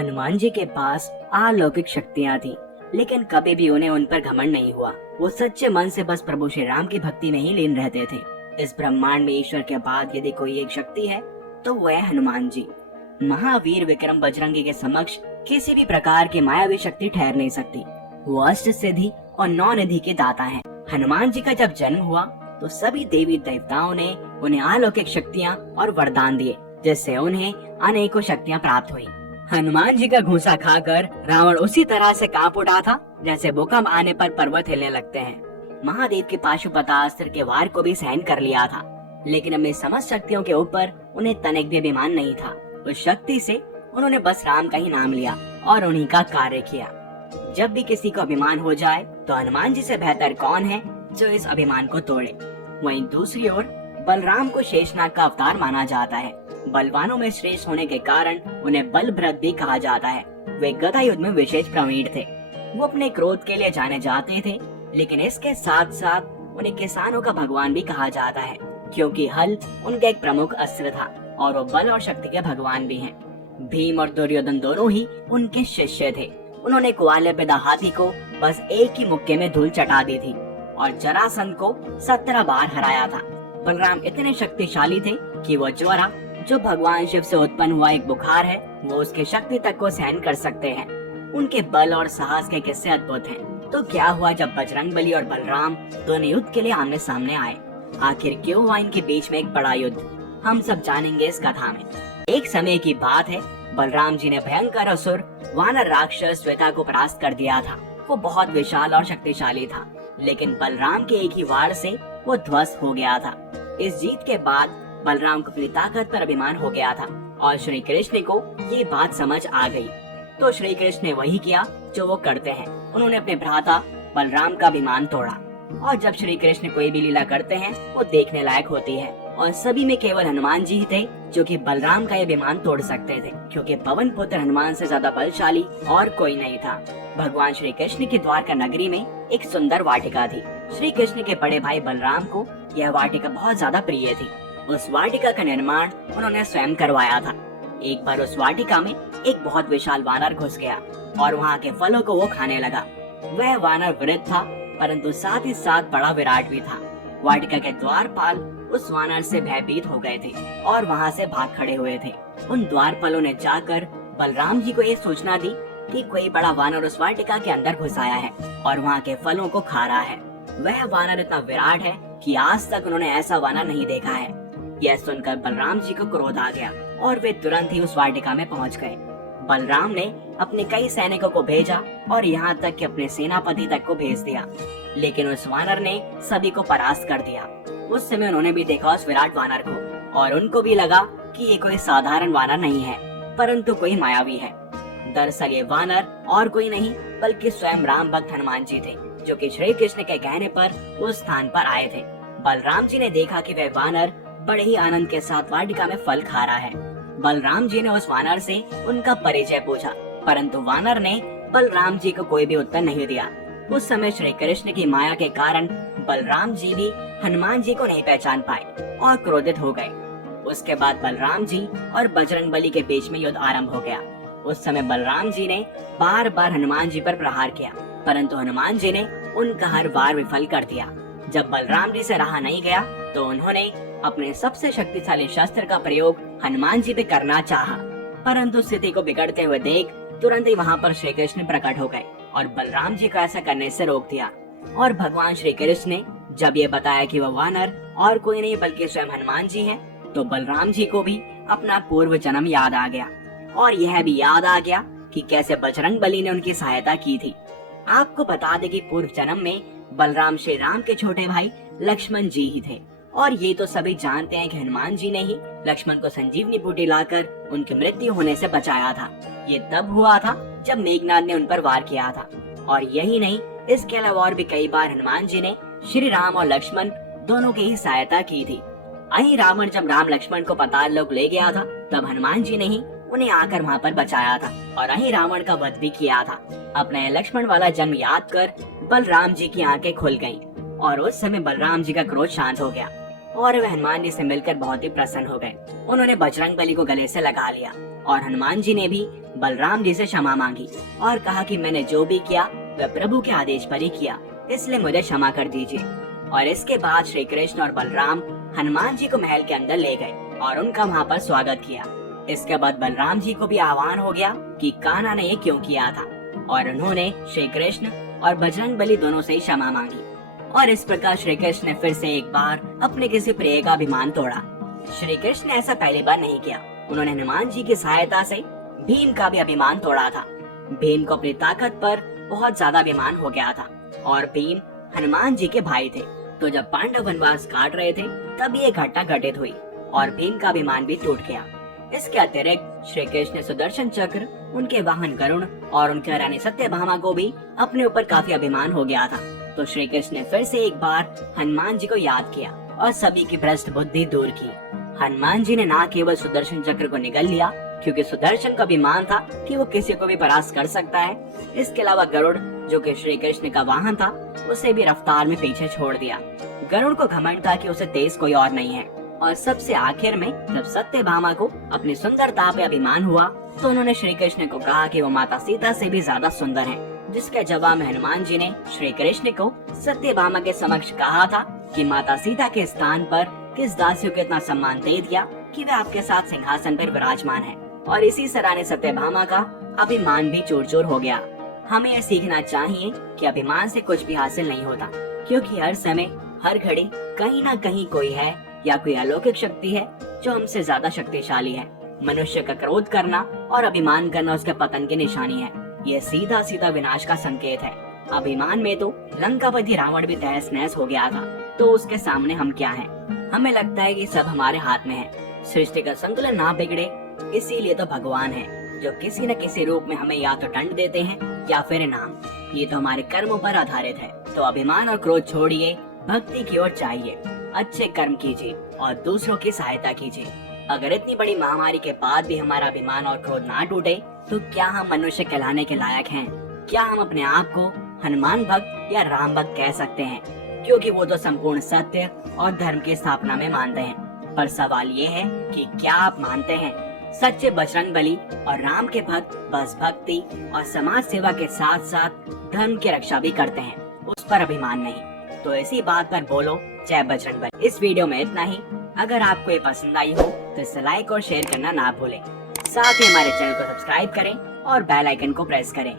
हनुमान जी के पास अलौकिक शक्तियाँ थी, लेकिन कभी भी उन्हें उन पर घमंड नहीं हुआ। वो सच्चे मन से बस प्रभु श्री राम की भक्ति में ही लीन रहते थे। इस ब्रह्मांड में ईश्वर के बाद यदि कोई एक शक्ति है तो वो है हनुमान जी। महावीर विक्रम बजरंगी के समक्ष किसी भी प्रकार की मायावी शक्ति ठहर नहीं सकती। वो अष्ट सिद्धि और 9 निधि के दाता हैं। हनुमान जी का जब जन्म हुआ तो सभी देवी देवताओं ने उन्हें अलौकिक शक्तियाँ और वरदान दिए, जिससे उन्हें अनेकों शक्तियाँ प्राप्त हुई। हनुमान जी का घूंसा खाकर रावण उसी तरह से कांप उठा था जैसे भूकंप आने पर पर्वत हिलने लगते हैं। महादेव के पाशुपतास्त्र के वार को भी सहन कर लिया था, लेकिन अपनी समस्त शक्तियों के ऊपर उन्हें तनिक भी अभिमान नहीं था। उस शक्ति से उन्होंने बस राम का ही नाम लिया और उन्हीं का कार्य किया। जब भी किसी को अभिमान हो जाए तो हनुमान जी से बेहतर कौन है जो इस अभिमान को तोड़े। वहीं दूसरी ओर बलराम को शेषनाग का अवतार माना जाता है। बलवानों में श्रेष्ठ होने के कारण उन्हें बलभद्र भी कहा जाता है। वे गदा युद्ध में विशेष प्रवीण थे। वो अपने क्रोध के लिए जाने जाते थे, लेकिन इसके साथ साथ उन्हें किसानों का भगवान भी कहा जाता है, क्योंकि हल उनका एक प्रमुख अस्त्र था और वो बल और शक्ति के भगवान भी हैं। भीम और दुर्योधन दोनों ही उनके शिष्य थे। उन्होंने कुआले पैदा हाथी को बस एक ही मुक्के में धूल चटा दी थी और जरासंध को 17 बार हराया था। बलराम इतने शक्तिशाली थे कि वो ज्वरा, जो भगवान शिव से उत्पन्न हुआ एक बुखार है, वो उसके शक्ति तक को सहन कर सकते हैं। उनके बल और साहस के किस्से अद्भुत हैं। तो क्या हुआ जब बजरंगबली और बलराम दोनों युद्ध के लिए आमने सामने आए? आखिर क्यों हुआ इनके बीच में एक बड़ा युद्ध? हम सब जानेंगे इस कथा में। एक समय की बात है, बलराम जी ने भयंकर असुर वानर राक्षस श्वेता को परास्त कर दिया था। वो बहुत विशाल और शक्तिशाली था, लेकिन बलराम के एक ही वार से वो ध्वस्त हो गया था। इस जीत के बाद बलराम को अपनी ताकत पर अभिमान हो गया था और श्री कृष्ण को ये बात समझ आ गई। तो श्री कृष्ण ने वही किया जो वो करते हैं। उन्होंने अपने भ्राता बलराम का अभिमान तोड़ा। और जब श्री कृष्ण कोई भी लीला करते हैं वो देखने लायक होती है, और सभी में केवल हनुमान जी ही थे जो कि बलराम का ये अभिमान तोड़ सकते थे, क्योंकि पवन पुत्र हनुमान से ज्यादा बलशाली और कोई नहीं था। भगवान श्री कृष्ण की द्वारका नगरी में एक सुंदर वाटिका थी। श्री कृष्ण के बड़े भाई बलराम को यह वाटिका बहुत ज्यादा प्रिय थी। उस वाटिका का निर्माण उन्होंने स्वयं करवाया था। एक बार उस वाटिका में एक बहुत विशाल वानर घुस गया और वहाँ के फलों को वो खाने लगा। वह वानर वृद्ध था, परंतु साथ ही साथ बड़ा विराट भी था। वाटिका के द्वारपाल उस वानर से भयभीत हो गए थे और वहाँ से भाग खड़े हुए थे। उन द्वारपालों ने जाकर बलराम जी को ये सूचना दी कि कोई बड़ा वानर उस वाटिका के अंदर घुस आया है और वहाँ के फलों को खा रहा है। वह वानर इतना विराट है कि आज तक उन्होंने ऐसा वानर नहीं देखा है। यह सुनकर बलराम जी को क्रोध आ गया और वे तुरंत ही उस वाटिका में पहुंच गए। बलराम ने अपने कई सैनिकों को भेजा और यहाँ तक कि अपने सेनापति तक को भेज दिया, लेकिन उस वानर ने सभी को परास्त कर दिया। उस समय उन्होंने भी देखा उस विराट वानर को और उनको भी लगा कि ये कोई साधारण वानर नहीं है, परंतु कोई मायावी है। दरअसल ये वानर और कोई नहीं बल्कि स्वयं राम भक्त हनुमान जी थे, जो कि श्री कृष्ण के कहने पर उस स्थान पर आए थे। बलराम जी ने देखा कि वह वानर बड़े ही आनंद के साथ वाटिका में फल खा रहा है। बलराम जी ने उस वानर से उनका परिचय पूछा, परंतु वानर ने बलराम जी को कोई भी उत्तर नहीं दिया। उस समय श्री कृष्ण की माया के कारण बलराम जी भी हनुमान जी को नहीं पहचान पाए और क्रोधित हो गए। उसके बाद बलराम जी और बजरंगबली के बीच में युद्ध आरंभ हो गया। उस समय बलराम जी ने बार बार हनुमान जी पर प्रहार किया, परंतु हनुमान जी ने उनका हर वार विफल कर दिया। जब बलराम जी से रहा नहीं गया तो उन्होंने अपने सबसे शक्तिशाली शस्त्र का प्रयोग हनुमान जी पे करना चाहा, परंतु स्थिति को बिगड़ते हुए देख तुरंत ही वहाँ पर श्री कृष्ण प्रकट हो गए और बलराम जी को ऐसा करने से रोक दिया। और भगवान श्री कृष्ण ने जब ये बताया कि वह वानर और कोई नहीं बल्कि स्वयं हनुमान जी हैं, तो बलराम जी को भी अपना पूर्व जन्म याद आ गया और यह भी याद आ गया कि कैसे बजरंगबली ने उनकी सहायता की थी। आपको बता दें कि पूर्व जन्म में बलराम श्री राम के छोटे भाई लक्ष्मण जी ही थे, और ये तो सभी जानते हैं कि हनुमान जी ने ही लक्ष्मण को संजीवनी बूटी लाकर उनकी मृत्यु होने से बचाया था। ये तब हुआ था जब मेघनाद ने उन पर वार किया था। और यही नहीं, इसके अलावा और भी कई बार हनुमान जी ने श्री राम और लक्ष्मण दोनों की ही सहायता की थी। अही रावण जब राम लक्ष्मण को पाताल लोक ले गया था, तब हनुमान जी ने ही उन्हें आकर वहाँ पर बचाया था और अही रावण का वध भी किया था। अपने लक्ष्मण वाला जन्म याद कर बलराम जी की आंखें खुल गईं और उस समय बलराम जी का क्रोध शांत हो गया और वह हनुमान जी से मिलकर बहुत ही प्रसन्न हो गए। उन्होंने बजरंगबली को गले से लगा लिया और हनुमान जी ने भी बलराम जी से क्षमा मांगी और कहा कि मैंने जो भी किया वह प्रभु के आदेश पर ही किया, इसलिए मुझे क्षमा कर दीजिए। और इसके बाद श्री कृष्ण और बलराम हनुमान जी को महल के अंदर ले गए और उनका वहाँ पर स्वागत किया। इसके बाद बलराम जी को भी आह्वान हो गया कि कान्हा ने ये क्यों किया था, और उन्होंने श्री कृष्ण और बजरंगबली दोनों से क्षमा मांगी। और इस प्रकार श्री कृष्ण ने फिर से एक बार अपने किसी प्रिय का अभिमान तोड़ा। श्री कृष्ण ने ऐसा पहली बार नहीं किया। उन्होंने हनुमान जी की सहायता से भीम का भी अभिमान तोड़ा था। भीम को अपनी ताकत पर बहुत ज्यादा अभिमान हो गया था और भीम हनुमान जी के भाई थे। तो जब पांडव वनवास काट रहे थे तब ये घटना घटित हुई और भीम का अभिमान भी टूट गया। इसके अतिरिक्त श्री कृष्ण ने सुदर्शन चक्र, उनके वाहन गरुड़ और उनके रानी सत्यभामा को भी अपने ऊपर काफी अभिमान हो गया था। तो श्री कृष्ण ने फिर से एक बार हनुमान जी को याद किया और सभी की भ्रष्ट बुद्धि दूर की। हनुमान जी ने न केवल सुदर्शन चक्र को निगल लिया, क्योंकि सुदर्शन का अभिमान था कि वो किसी को भी परास्त कर सकता है। इसके अलावा गरुड़, जो कि श्री कृष्ण का वाहन था, उसे भी रफ्तार में पीछे छोड़ दिया। गरुड़ को घमंड था कि उसे तेज कोई और नहीं है। और सबसे आखिर में जब सत्यभामा को अपनी सुंदरता पे अभिमान हुआ तो उन्होंने श्री कृष्ण को कहा कि वो माता सीता से भी ज्यादा सुंदर हैं। जिसके जवाब में हनुमान जी ने श्री कृष्ण को सत्यभामा के समक्ष कहा था कि माता सीता के स्थान पर किस दासियों को इतना सम्मान दे दिया कि वे आपके साथ सिंहासन पर विराजमान है। और इसी सराहने सत्यभामा का अभिमान भी चूर चूर हो गया। हमें यह सीखना चाहिए कि अभिमान से कुछ भी हासिल नहीं होता, क्योंकि हर समय हर घड़ी कहीं ना कहीं कोई है या कोई अलौकिक शक्ति है जो हमसे ज्यादा शक्तिशाली है। मनुष्य का क्रोध करना और अभिमान करना उसके पतन की निशानी है। यह सीधा सीधा विनाश का संकेत है। अभिमान में तो लंकापति रावण भी तहस नहस हो गया था, तो उसके सामने हम क्या हैं? हमें लगता है कि सब हमारे हाथ में है। सृष्टि का संतुलन ना बिगड़े, इसीलिए तो भगवान है जो किसी न किसी रूप में हमें या तो दंड देते हैं या फिर इनाम। ये तो हमारे कर्मों पर आधारित है। तो अभिमान और क्रोध छोड़िए, भक्ति की ओर चाहिए, अच्छे कर्म कीजिए और दूसरों की सहायता कीजिए। अगर इतनी बड़ी महामारी के बाद भी हमारा अभिमान और क्रोध ना टूटे तो क्या हम मनुष्य कहलाने के लायक हैं? क्या हम अपने आप को हनुमान भक्त या राम भक्त कह सकते हैं? क्योंकि वो तो संपूर्ण सत्य और धर्म की स्थापना में मानते हैं। पर सवाल ये है कि क्या आप मानते हैं सच्चे बजरंगबली और राम के भक्त बस भक्ति और समाज सेवा के साथ साथ धर्म की रक्षा भी करते हैं, उस पर अभिमान नहीं। तो इसी बात पर बोलो जय बजरंगबली। इस वीडियो में इतना ही। अगर आपको ये पसंद आई हो तो इसे लाइक और शेयर करना ना भूलें। साथ ही हमारे चैनल को सब्सक्राइब करें और बेल आइकन को प्रेस करें।